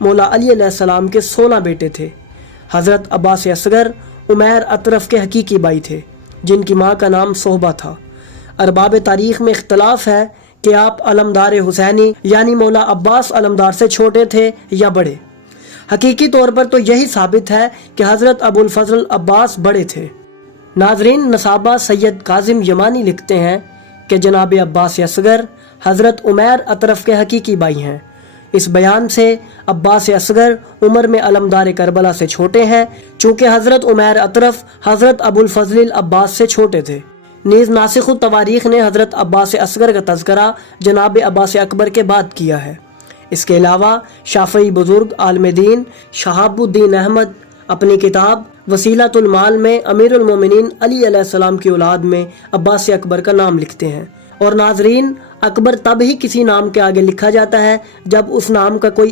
मौला अली अलैहिस्सलाम के 16 बेटे थे। हज़रत अब्बास असगर उमैर अतरफ के हकीकी भाई थे, जिनकी माँ का नाम सोहबा था। अरबाब तारीख़ में इख्तलाफ है कि आप अलमदार हुसैनी यानी मौला अब्बास अलमदार से छोटे थे या बड़े। हकीकी तौर पर तो यही साबित है कि हज़रत अबुल फजल अब्बास बड़े थे। नाजरीन, नसाबा सैयद काजिम यमानी लिखते हैं कि जनाब अब्बास असगर हज़रत उमैर अतरफ के हकीकी भाई हैं। इस बयान से अब्बास असगर उम्र में अलमदार करबला से छोटे हैं, चूँकि हज़रत उमैर अतरफ हज़रत अबुल फजल अब्बास से छोटे थे। नीज़ नासिखुत तवारीख़ ने हज़रत अब्बास असगर का तज़किरा जनाब अब्बास अकबर के बाद किया है। इसके अलावा शाफ़ई बुज़ुर्ग आलिम दीन शहाबुद्दीन अहमद अपनी किताब वसीलतुल माल में अमीरुल मोमिनीन अली अलैहिस्सलाम की औलाद में अब्बास अकबर का नाम लिखते हैं। और नाजरीन, अकबर तब ही किसी नाम के आगे लिखा जाता है जब उस नाम का कोई